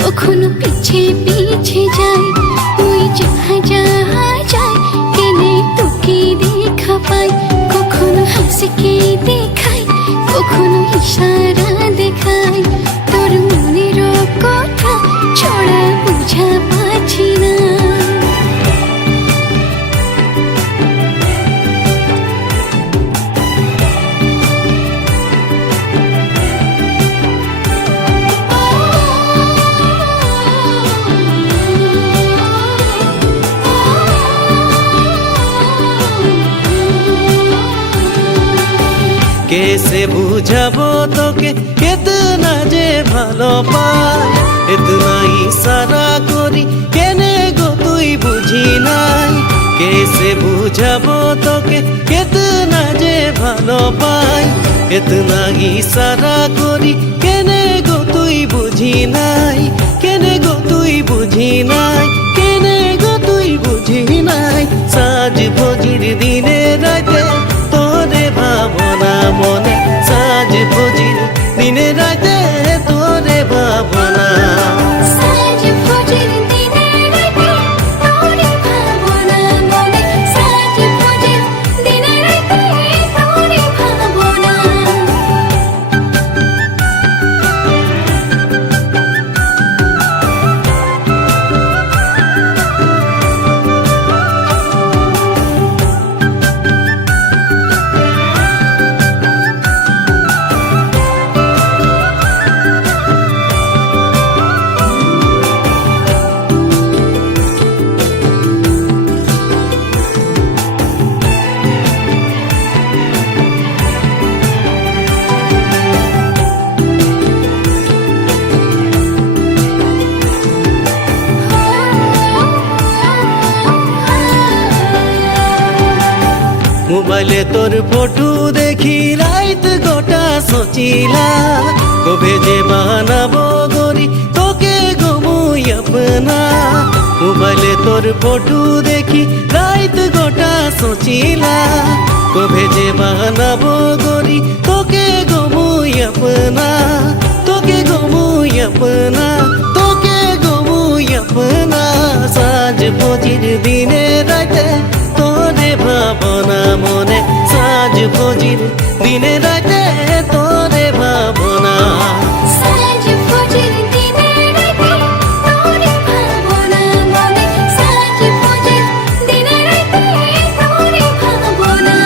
কখনো পিছে পিছে যাই, তুই যাহা যাহা যাই কেনে তোকে দেখা পাই। কখনো হাসিকে দেখাই, কখনো ইশারা দেখাই, তোর মনের কথা ছড়া বুঝা পাচ্ছি না। कैसे बुझाबो तोके कितना जे भालो पाय, इतना इशारा करी केने गो तुई बुझी नाई। कैसे बुझाबो तोके कितना जे भालो पाय, इतना इशारा करी केने गो तुई बुझी नाई। केने गो तुई बुझी नाई, केने गो तुई बुझी नाई। साज भोजिर दिने राते তোরে ভাবনা মনে, সাজ ভোজির দিনে রাতে তোরে ভাবনা। সাজ ভোজির দিনে রাতে তোরে ভাবনা মনে, সাজ ভোজির দিনে রাতে তোরে ভাবনা। মোবাইলে তোর ফটো দেখি রাত গোটা সোচিলা, কবে যে বানাবো গরি তোকে গমুই আপনা। মোবাইলে তোর ফটো দেখি রাত গোটা সোচিলা, কবে যে বানাবো গরি তোকে গমুই আপনা। তোকে গমুই আপনা, তোকে গমুই আপনা। সাজ ভোজির দিনে রাতে তোরে ভাবনা মনে, সাজ ভোজির দিনে রাতে তোরে ভাবনা। সাজ ভোজির দিনে রাতে তোরে ভাবনা মনে, সাজ ভোজির দিনে রাতে তোরে ভাবনা।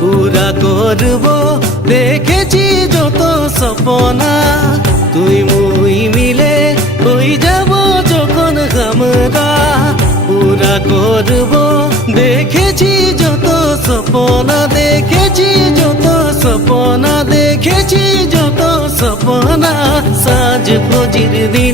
পুরা করব দেখেছি যত সপনা, তুই মুই মিলে হই যাব যখন আমরা। পুরা করব দেখেছি যত সপনা, দেখেছি যত সপনা, দেখেছি যত সপনা। সাজ ভোজির দিন